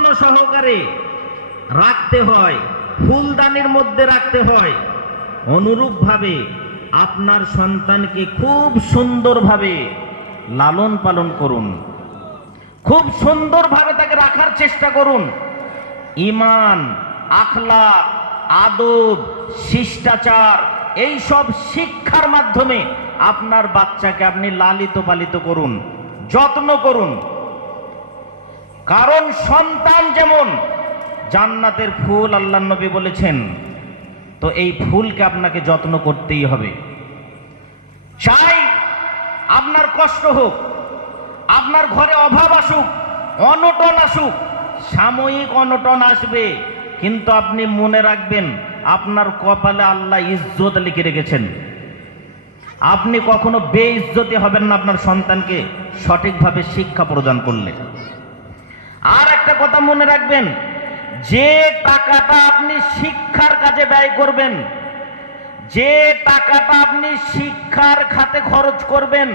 যত্ন সহকারে রাখতে হয়, ফুলদানির মধ্যে রাখতে হয়। অনুরূপভাবে আপনার সন্তানকে খুব সুন্দরভাবে লালন পালন করুন, খুব সুন্দরভাবে তাকে রাখার চেষ্টা করুন। ঈমান, আখলাক, আদব, শিষ্টাচার এই সব শিক্ষার মাধ্যমে আপনার বাচ্চাকে আপনি লালিত পালিত করুন, যত্ন করুন। কারণ সন্তান যেমন জান্নাতের ফুল, আল্লাহর নবী বলেছেন, তো এই ফুলকে আপনাকে যত্ন করতেই হবে। চাই আপনার কষ্ট হোক, আপনার ঘরে অভাব আসুক, অনটন আসুক, সাময়িক অনটন আসবে, কিন্তু আপনি মনে রাখবেন আপনার কপালে আল্লাহ ইজ্জত লিখে রেখেছেন। আপনি কখনো বেইজ্জতি হবেন না আপনার সন্তানকে সঠিকভাবে শিক্ষা প্রদান করলে। আর একটা কথা মনে রাখবেন, যে টাকাটা আপনি শিক্ষার কাজে ব্যয় করবেন, যে টাকাটা আপনি শিক্ষার খাতে খরচ করবেন,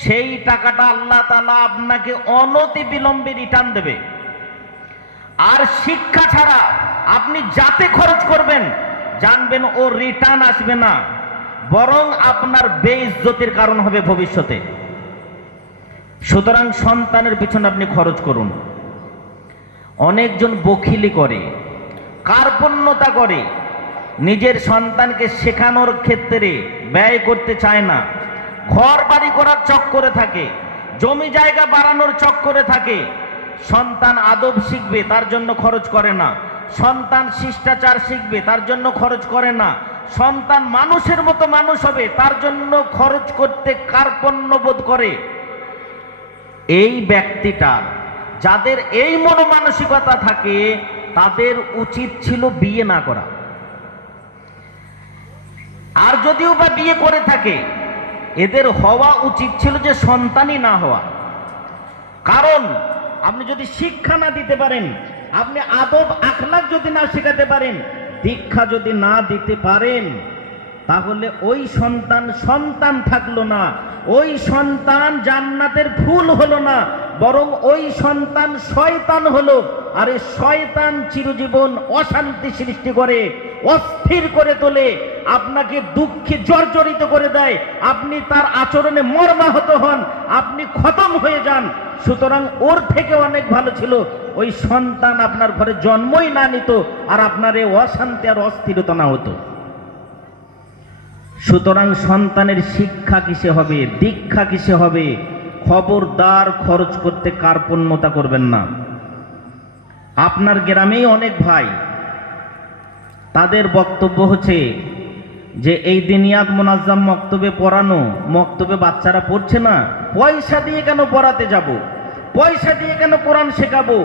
সেই টাকাটা আল্লাহ তাআলা আপনাকে অনতি বিলম্বে রিটার্ন দেবে। আর শিক্ষা ছাড়া আপনি যাতে খরচ করবেন, জানবেন ও রিটার্ন আসবে না, বরং আপনার বেইজ্জতির কারণ হবে ভবিষ্যতে। সুতরাং সন্তানের পিছনে আপনি খরচ করুন। অনেকজন বখিলি করে, কার্পণ্যতা করে, নিজের সন্তানকে শেখানোর ক্ষেত্রে ব্যয় করতে চায় না, ঘর বাড়ি করার চক্করে থাকে, জমি জায়গা বাড়ানোর চক্করে থাকে। সন্তান আদব শিখবে তার জন্য খরচ করে না, সন্তান শিষ্টাচার শিখবে তার জন্য খরচ করে না, সন্তান মানুষের মতো মানুষ হবে তার জন্য খরচ করতে কার্পণ্য বোধ করে। এই ব্যক্তিটা, যাদের এই মনোমানসিকতা থাকে, তাদের উচিত ছিল বিয়ে না করা। আর যদিও বা বিয়ে করে থাকে, এদের হওয়া উচিত ছিল যে সন্তানই না হওয়া। কারণ আপনি যদি শিক্ষা না দিতে পারেন, আপনি আদব আখলাক যদি না শেখাতে পারেন, দীক্ষা যদি না দিতে পারেন, তাহলে ওই সন্তান সন্তান থাকলো না, ওই সন্তান জান্নাতের ফুল হলো না, বরং ওই সন্তান শয়তান হলো। আর এই শয়তান চিরজীবন অশান্তি সৃষ্টি করে, অস্থির করে তোলে, আপনাকে দুঃখে জর্জরিত করে দেয়, আপনি তার আচরণে মর্মাহত হন, আপনি খতম হয়ে যান। সুতরাং ওর থেকে অনেক ভালো ছিল ওই সন্তান আপনার ঘরে জন্মই না নিত, আর আপনার এই অশান্তি আর অস্থিরতা না হতো। সুতরাং সন্তানের শিক্ষা কিসে হবে, দীক্ষা কিসে হবে, খবরদার খরচ করতে কার্পণ্যতা করবেন না। আপনার গ্রামেই অনেক ভাই, তাদের বক্তব্য হচ্ছে যে এই দিনিয়াত মুনাজ্জাম মক্তবে পড়ানো, মক্তবে বাচ্চারা পড়ছে না, পয়সা দিয়ে কেন পড়াতে যাব, পয়সা দিয়ে কেন কোরআন শেখাবো,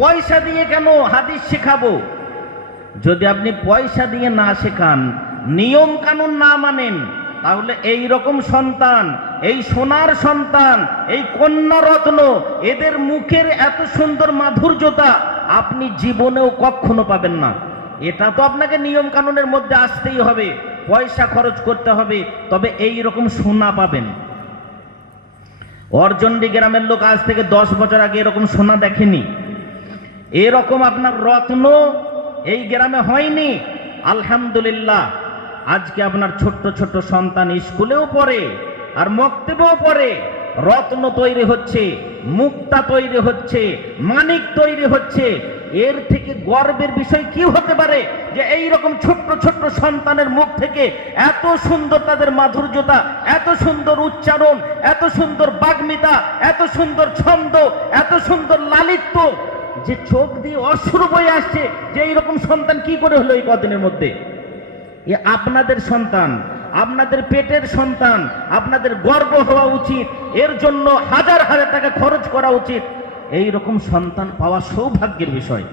পয়সা দিয়ে কেন হাদিস শেখাবো। যদি আপনি পয়সা দিয়ে না শেখান, নিয়ম কানুন না মানেন, তাহলে এই রকম সন্তান, এই সোনার সন্তান, এই কন্যা রত্ন, এদের মুখের এত সুন্দর মাধুর্যতা আপনি জীবনেও কখনো পাবেন না। এটা তো আপনাকে নিয়ম কানুনের মধ্যে আসতেই হবে, পয়সা খরচ করতে হবে, তবে এই রকম সোনা পাবেন। অর্জন্ডি গ্রামের লোক আজ থেকে 10 বছর আগে এরকম সোনা দেখেনি, এরকম আপনার রত্ন এই গ্রামে হয়নি। আলহামদুলিল্লাহ, আজকে আপনার ছোট্ট ছোট্ট সন্তান স্কুলেও পড়ে আর মক্তবেও পড়ে, রত্ন তৈরি হচ্ছে, মুক্তা তৈরি হচ্ছে, মানিক তৈরি হচ্ছে। এর থেকে গর্বের বিষয় কি হতে পারে যে এই রকম ছোট্ট ছোট্ট সন্তানের মুখ থেকে এত সুন্দর তাদের মাধুর্যতা, এত সুন্দর উচ্চারণ, এত সুন্দর বাগ্মিতা, এত সুন্দর ছন্দ, এত সুন্দর লালিত্য, যে চোখ দিয়ে অশ্রু বয়ে আসছে, যে এইরকম সন্তান কি করে হলো এই কদিনের মধ্যে। এ আপনাদের সন্তান, আপনাদের পেটের সন্তান, আপনাদের গর্ব হওয়া উচিত, এর জন্য হাজার হাজার টাকা খরচ করা উচিত। এই রকম সন্তান পাওয়া সৌভাগ্যের বিষয়।